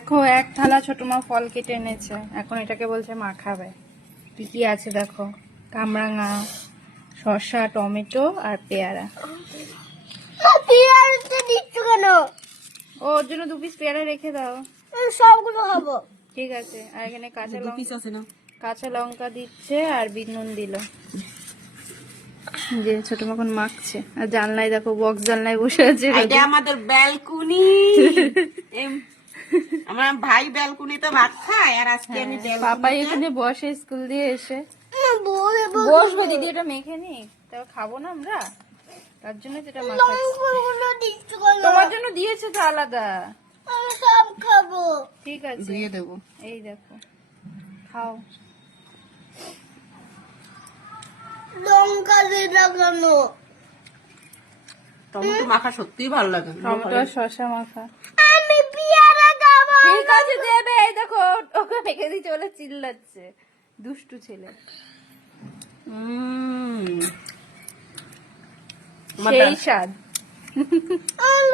দেখো এক থালা ছোট মা ফল কেটে এনেছে, এখন এটাকে বলছে মাখাবে। কি কি আছে দেখো, কামরাঙা, শসা, টমেটো আর পেয়ারা। ওর জন্য 2 পিস পেয়ারা রেখে দাও, সবগুলো খাবো। ঠিক আছে। আর এখানে কাঁচা 2 পিস আছে না? কাঁচা লঙ্কা দিচ্ছে আর বিট নুন দিল। যে ছোট মা এখন মাখছে। আর জানলায় দেখো, বক্স জানলায় বসে আছে। এটা আমাদের ব্যালকনি। আমার ভাই ব্যালকনিতে ভাত খায় আর আজকে আমি পাপাই এখানে বসে স্কুল দিয়ে এসে। বসবে দিদি, এটা মেখে নি, তাও খাবো না আমরা, তার জন্য যেটা মাখাচ্ছি। তোমার জন্য দিয়েছে তো আলাদা। সব খাবো। ঠিক আছে, দিয়ে দেবো। এই দেখো, খাও। লঙ্কা দিয়ে লাগানো। টমেটো মাখা সত্যিই ভালো লাগে। টমেটো আর শসা মাখা। আমি পেয়ারা খাবো। ঠিক আছে দেবে, এই দেখো ওকে রেখে দিয়ে চলে চিল্লাচ্ছে, দুষ্টু ছেলে। সেই স্বাদ।